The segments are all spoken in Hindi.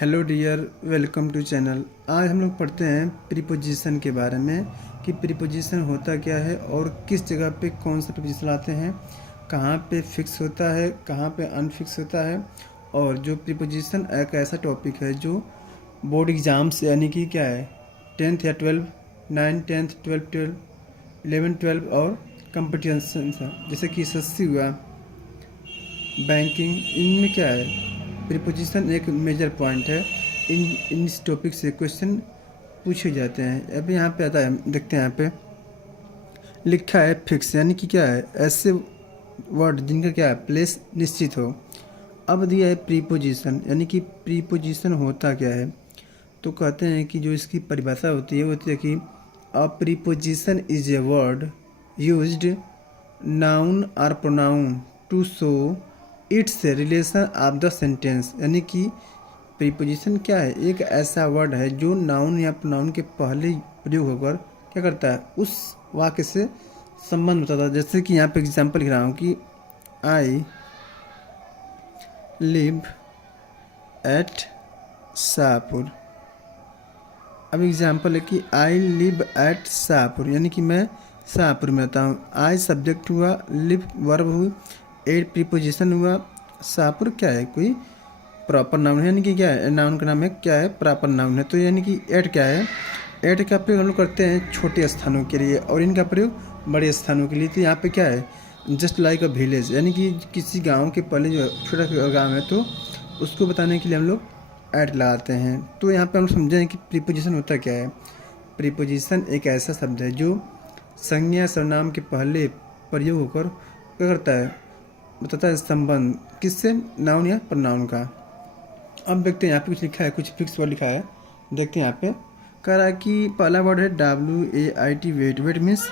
Hello dear, welcome to channel. आज हम लोग पढ़ते हैं प्रीपोजिशन के बारे में कि प्रीपोजिशन होता क्या है और किस जगह पे कौन सा प्रीपोजिशन लाते हैं, कहाँ पे फिक्स होता है, कहाँ पे अनफिक्स होता है। और जो प्रीपोजिशन एक ऐसा टॉपिक है जो बोर्ड एग्ज़ाम्स यानी कि क्या है 10th या 12, 9, 10th, 12, 11, 12 और कंपटीशन जैसे कि एसएससी हुआ, बैंकिंग, इनमें क्या है प्रीपोजिशन एक मेजर पॉइंट है। इन इस टॉपिक से क्वेश्चन पूछे जाते हैं। अभी यहाँ पे आता है, देखते हैं यहाँ पे लिखा है फिक्स, यानी कि क्या है ऐसे वर्ड जिनका क्या है प्लेस निश्चित हो। अब दिया है प्रीपोजिशन, यानी कि प्रीपोजिशन होता क्या है। तो कहते हैं कि जो इसकी परिभाषा होती है वो होती है कि a preposition is a word used noun और pronoun to show its relation of the sentence. यानी कि प्रीपोजिशन क्या है, एक ऐसा वर्ड है जो नाउन या प्रोनाउन के पहले प्रयोग होकर क्या करता है, उस वाक्य से संबंध बताता है। जैसे कि यहाँ पे एग्जांपल लिख रहा हूँ कि आई लिव एट शाहपुर। अब एग्जांपल है कि आई लिव एट शाहपुर, यानी कि मैं शाहपुर में रहता हूँ। आई सब्जेक्ट हुआ, लिव वर्ब हुई, एट प्रीपोजिशन हुआ। शाहपुर क्या है, कोई प्रॉपर नाउन है, यानी कि क्या है नाउन का नाम है, क्या है प्रॉपर नाउन है। तो यानी कि एट क्या है, एट का प्रयोग हम लोग करते हैं छोटे स्थानों के लिए और इनका प्रयोग बड़े स्थानों के लिए। तो यहाँ पे क्या है जस्ट लाइक अ विलेज, यानी कि किसी गाँव के पहले जो छोटा गाँव है तो उसको बताने के लिए हम लोग एट लगाते हैं। तो यहाँ पे हम समझें कि प्रीपोजिशन होता क्या है। प्रीपोजिशन एक ऐसा शब्द है जो संज्ञा सर्वनाम के पहले प्रयोग होकर क्या करता है, बताता है संबंध किससे, नाउन या प्रनाउन का। अब देखते हैं यहाँ पे कुछ लिखा है, कुछ फिक्स वर्ड लिखा है। देखते हैं यहाँ पे कह रहा है कि पहला वर्ड है WAIT, वेट। वेट मीन्स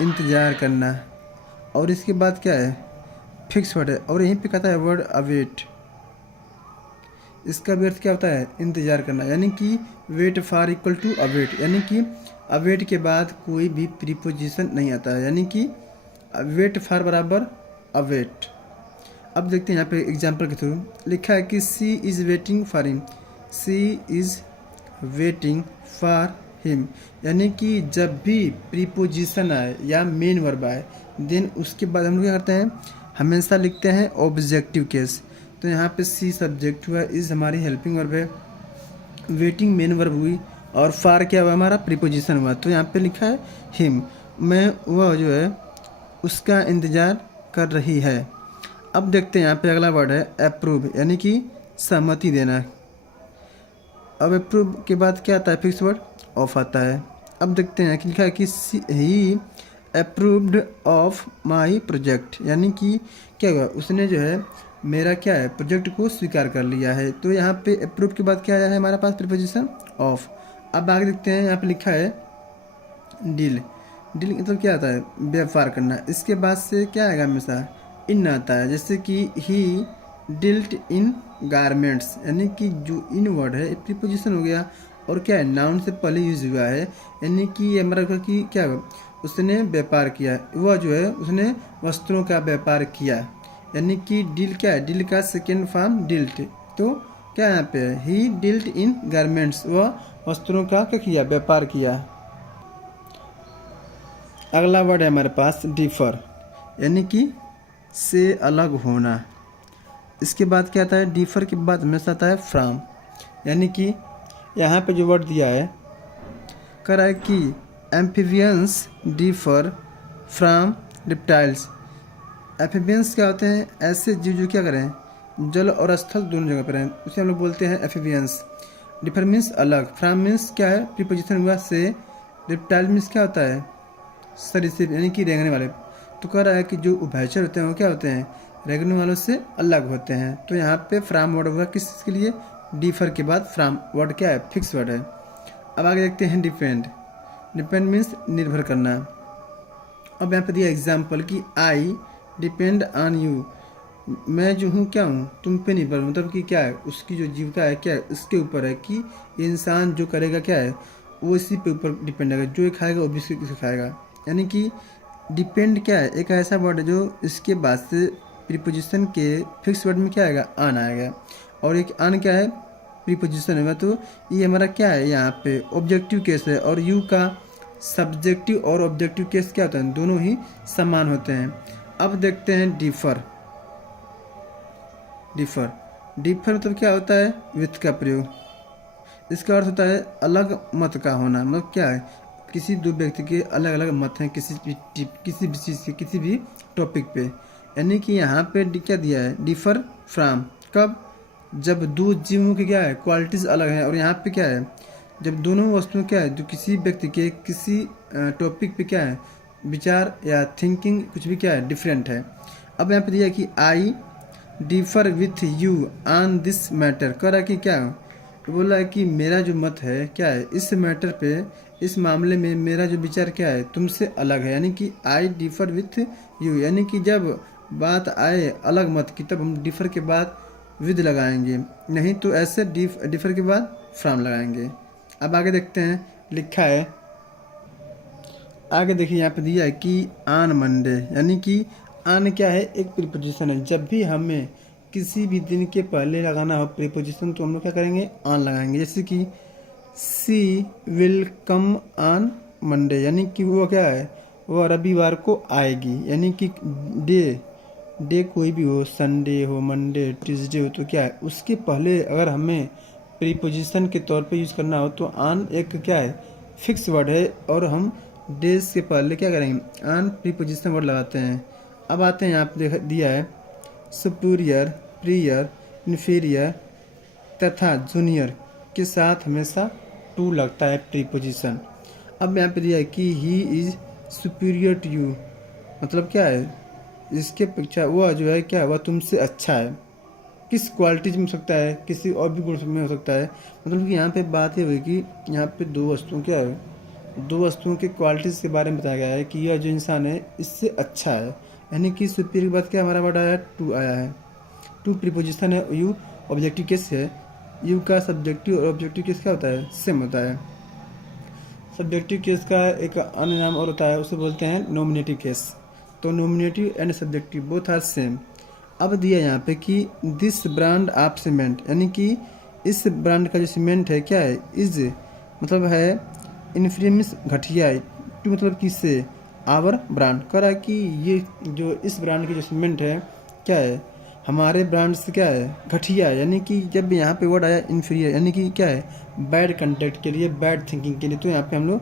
इंतज़ार करना, और इसके बाद क्या है फिक्स वर्ड है, और यहीं पे कहता है वर्ड अवेट। इसका भी अर्थ क्या होता है, इंतज़ार करना, यानी कि wait for equal to await, यानी कि अवेट के बाद कोई भी प्रीपोजिशन नहीं आता है, यानी कि वेट फॉर बराबर अवेट। अब देखते हैं यहाँ पे एग्जांपल के थ्रू लिखा है कि she is waiting for him. She is waiting for him, यानी कि जब भी प्रीपोजिशन आए या मेन वर्ब आए देन उसके बाद हम लोग क्या करते हैं, हमेशा लिखते हैं ऑब्जेक्टिव केस। तो यहाँ पे सी सब्जेक्ट हुआ, इज़ हमारी हेल्पिंग वर्ब है, वेटिंग मेन वर्ब हुई, और फार क्या हुआ हमारा प्रीपोजिशन हुआ। तो यहाँ पे लिखा है हिम, मैं वह जो है उसका इंतज़ार कर रही है। अब देखते हैं यहाँ पे अगला वर्ड है अप्रूव, यानी कि सहमति देना। अब अप्रूव के बाद क्या आता है, फिक्स वर्ड ऑफ आता है। अब देखते हैं कि लिखा है कि ही अप्रूव्ड ऑफ माई प्रोजेक्ट, यानी कि क्या हुआ उसने जो है मेरा क्या है प्रोजेक्ट को स्वीकार कर लिया है। तो यहाँ पे अप्रूव के बाद क्या आया है हमारे पास प्रीपोजिशन ऑफ। अब आगे देखते हैं, यहाँ पे लिखा है डील। डील मतलब क्या आता है, व्यापार करना। इसके बाद से क्या आएगा, हमेशा इन आता है, जैसे कि ही डिल्ट इन गारमेंट्स, यानी कि जो इन वर्ड है प्रीपोजिशन हो गया और क्या है नाउन से पहले यूज हुआ है, यानी कि हमारा कि क्या है उसने व्यापार किया, वह जो है उसने वस्त्रों का व्यापार किया, यानी कि डील क्या है, डील का सेकेंड फॉर्म डिल्ट। तो क्या यहाँ पे है, ही डिल्ट इन गारमेंट्स, वह वस्त्रों का क्या किया, व्यापार किया। अगला वर्ड है हमारे पास डिफर, यानी कि से अलग होना। इसके बाद क्या आता है, डिफर के बाद हमेशा आता है फ्रॉम, यानी कि यहाँ पे जो वर्ड दिया है कह रहा है कि amphibians differ from reptiles. Amphibians क्या होते हैं, ऐसे जीव जो क्या करें जल और स्थल दोनों जगह पर हैं, उसे हम लोग बोलते हैं एम्फीबियंस। डिफर मीन्स अलग, फ्रॉम मीन्स क्या है प्रीपोजिशन हुआ से, रिप्टाइल मीन्स क्या होता है सरीसृप, यानी कि रेंगने वाले। तो कह रहा है कि जो उभयचर होते हैं वो क्या होते हैं, रेंगने वालों से अलग होते हैं। तो यहाँ पे फ्रॉम वर्ड होगा किस के लिए, डिफर के बाद फ्रॉम वर्ड क्या है, फिक्स वर्ड है। अब आगे देखते हैं डिपेंड। डिपेंड मीन्स निर्भर करना। अब यहाँ पे दिया एग्जाम्पल कि आई डिपेंड ऑन यू, मैं जो हूँ क्या हूँ तुम पे निर्भर, मतलब कि क्या है उसकी जो जीविका है क्या है उसके ऊपर है, कि इंसान जो करेगा क्या है वो इसी पे ऊपर डिपेंड है, जो खाएगा वो भी इसी खाएगा। यानी कि डिपेंड क्या है, एक ऐसा वर्ड है जो इसके बाद से प्रीपोजिशन के फिक्स वर्ड में क्या आएगा, आन आएगा, और एक आन क्या है प्रीपोजिशन होगा तो ये हमारा क्या है, यहाँ पे ऑब्जेक्टिव केस है। और यू का सब्जेक्टिव और ऑब्जेक्टिव केस क्या होता है, दोनों ही समान होते हैं। अब देखते हैं डिफर। डिफर डिफर मतलब क्या होता है, विथ का प्रयोग। इसका अर्थ होता है अलग मत का होना। मतलब क्या है, किसी दो व्यक्ति के अलग अलग मत हैं किसी भी चीज़ के किसी भी टॉपिक पे। यानी कि यहाँ पे क्या दिया है, डिफर फ्राम। कब, जब दो जीवों की क्या है, क्वालिटीज़ अलग हैं। और यहाँ पे क्या है, जब दोनों वस्तुएं क्या है, जो किसी व्यक्ति के किसी टॉपिक पे क्या है, विचार या थिंकिंग कुछ भी क्या है, डिफरेंट है। अब यहाँ पे दिया कि आई differ with you on this matter. कर रहा कि क्या तो बोला है कि मेरा जो मत है क्या है, इस मैटर पे, इस मामले में मेरा जो विचार क्या है, तुमसे अलग है। यानी कि आई डिफर विथ यू, यानी कि जब बात आए अलग मत की तब हम डिफर के बाद विद लगाएंगे, नहीं तो ऐसे डिफर के बाद फ्रॉम लगाएंगे। अब आगे देखते हैं, लिखा है आगे देखिए, यहाँ पे दिया है कि ऑन मंडे। यानी कि ऑन क्या है, एक प्रीपोजिशन है। जब भी हमें किसी भी दिन के पहले लगाना हो प्रीपोजिशन तो हम लोग क्या करेंगे, ऑन लगाएंगे। जैसे कि सी विल कम ऑन मंडे, यानी कि वो क्या है, वो रविवार को आएगी। यानी कि डे कोई भी हो, संडे हो, मंडे, ट्यूसडे हो, तो क्या है, उसके पहले अगर हमें प्रीपोजिशन के तौर पे यूज़ करना हो तो ऑन एक क्या है, फिक्स वर्ड है। और हम डेज के पहले क्या करेंगे, ऑन प्रीपोजिशन वर्ड लगाते हैं। अब आते हैं, यहाँ पे दिया है सुपीरियर, प्रियर, इन्फीरियर तथा जूनियर के साथ हमेशा टू लगता है प्रीपोजिशन। अब यहाँ पे दिया है कि he is superior to you, मतलब क्या है, इसके अपेक्षा वह जो है क्या है, वह तुमसे अच्छा है। किस क्वालिटीज में हो सकता है, किसी और भी गुण में हो सकता है। मतलब कि यहाँ पे बात ये हुई कि यहाँ पे दो वस्तुओं क्या है, दो वस्तुओं के क्वालिटीज़ के बारे में बताया गया है कि यह जो इंसान है इससे अच्छा है। यानी कि सुपीरियर के बाद क्या हमारा वर्ड आया है, टू आया है। टू प्रीपोजिशन है, यू ऑब्जेक्टिव केस है। यू का सब्जेक्टिव और ऑब्जेक्टिव केस क्या होता है, सेम होता है। सब्जेक्टिव केस का एक अन्य नाम और होता है, उसे बोलते हैं नॉमिनेटिव केस। तो nominative and subjective both are same. अब दिया यहाँ पे कि दिस ब्रांड ऑफ सीमेंट, यानी कि इस ब्रांड का जो सीमेंट है क्या है, इज मतलब है इन्फ्रीमिस घटिया, टू मतलब किससे, आवर ब्रांड। करा कि ये जो इस ब्रांड की जो सीमेंट है क्या है, हमारे ब्रांड से क्या है, घटिया। यानी कि जब यहाँ पे वर्ड आया इन्फीरियर, यानी कि क्या है, बैड कंटेक्ट के लिए, बैड थिंकिंग के लिए, तो यहाँ पे हम लोग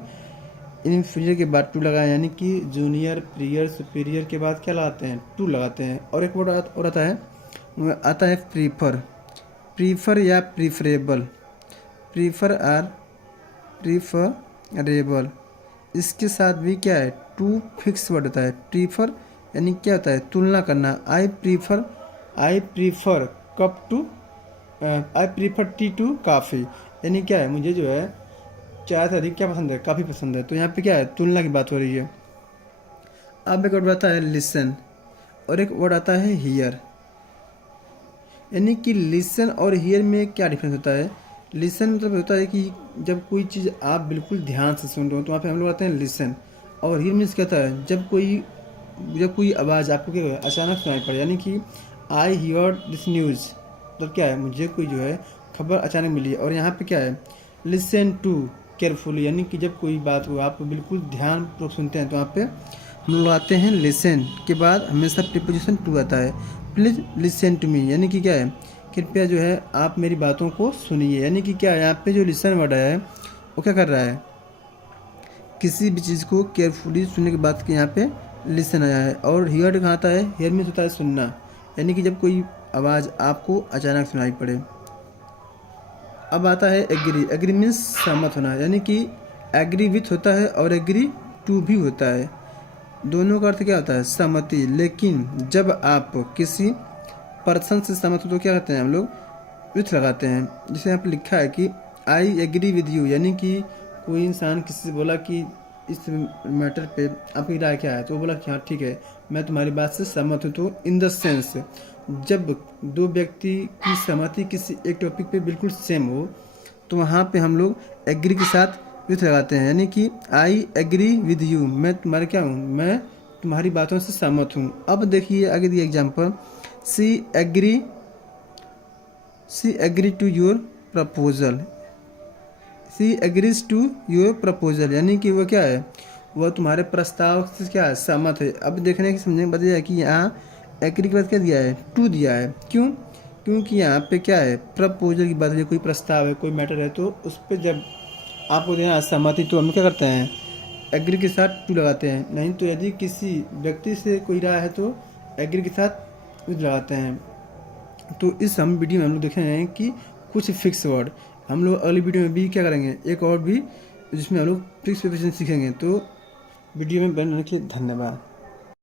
इन्फीरियर के बाद टू लगाए। यानी कि जूनियर, प्रियर, सुपीरियर के बाद क्या लगाते हैं, टू लगाते हैं। और एक वर्ड और आता है प्रीफर। प्रीफर या प्रीफरेबल, प्रीफर आर प्रीफरेबल, इसके साथ भी क्या है, टू फिक्स वर्ड होता है। प्रीफर यानी क्या होता है, तुलना करना। I prefer cup to, I prefer tea to coffee, यानी क्या है, मुझे जो है चाय से अधिक क्या पसंद है, काफ़ी पसंद है। तो यहाँ पे क्या है, तुलना की बात हो रही है। अब एक वर्ड आता है लिसन और एक वर्ड आता है हियर। यानी कि लिसन और हियर में क्या डिफरेंस होता है। लिसन मतलब होता है कि जब कोई चीज़ आप बिल्कुल ध्यान से सुन रहे हो तो वहाँ पे हम लोग आते हैं लिसन। और हियर मीन्स क्या होता है, जब कोई आवाज़ आपको क्या है, अचानक सुनाई पड़े। यानी कि आई हियर दिस न्यूज़, मतलब क्या है, मुझे कोई जो है खबर अचानक मिली है। और यहाँ पे क्या है, लिसन टू केयरफुली, यानी कि जब कोई बात हो आप बिल्कुल ध्यानपूर्वक सुनते हैं तो वहाँ पे हम लोग आते हैं लिसन के बाद हमेशा प्रीपोजिशन टू आता है। प्लीज़ लिसन टू मी, यानी कि क्या है, कृपया जो है आप मेरी बातों को सुनिए। यानी कि क्या है, यहाँ पे जो लिसन वर्ड है वो क्या कर रहा है, किसी भी चीज़ को केयरफुली सुनने के बाद के यहाँ पे लिसन आया है। और हियर कहाँ आता है, हियर मीन्स होता है सुनना, यानी कि जब कोई आवाज़ आपको अचानक सुनाई पड़े। अब आता है एग्री। एग्री मीन्स सहमत होना, यानी कि एग्री विथ होता है और एग्री टू भी होता है। दोनों का अर्थ क्या होता है, सहमति। लेकिन जब आप किसी पर्सन से सहमत हो तो क्या कहते हैं हम लोग, विथ लगाते हैं। जैसे यहाँ पर लिखा है कि आई एग्री विद यू, यानी कि कोई इंसान किसी से बोला कि इस मैटर पे आपकी राय क्या है, तो वो बोला कि हाँ ठीक है मैं तुम्हारी बात से सहमत हूँ। तो इन द सेंस, जब दो व्यक्ति की सहमति किसी एक टॉपिक पे बिल्कुल सेम हो तो वहाँ पे हम लोग एग्री के साथ विथ लगाते हैं। यानी कि आई एग्री विद यू, मैं तुम्हारे क्या हूँ, मैं तुम्हारी बातों से सहमत हूँ। अब देखिए आगे दिए example, she agree to your proposal, she agrees to your proposal, यानी कि वो क्या है, वह तुम्हारे प्रस्ताव से क्या है, सहमत है। अब देखने की समझने की बात यह है कि यहाँ एग्री के बाद क्या दिया है, टू दिया है। क्यों? क्योंकि यहाँ पे क्या है, प्रपोजल की बात है, कोई प्रस्ताव है, कोई मैटर है, तो उस पर जब आपको देना सहमति तो हम क्या करते हैं, एग्री के साथ टू लगाते हैं। नहीं तो यदि किसी व्यक्ति से कोई राय है तो एग्री के साथ विद लगाते हैं। तो इस हम वीडियो में हम लोग देखे हैं कि कुछ फिक्स वर्ड, हम लोग अगली वीडियो में भी क्या करेंगे, एक और भी जिसमें हम लोग फिक्स प्रीपोजिशन सीखेंगे। तो वीडियो में बने रहने के लिए धन्यवाद।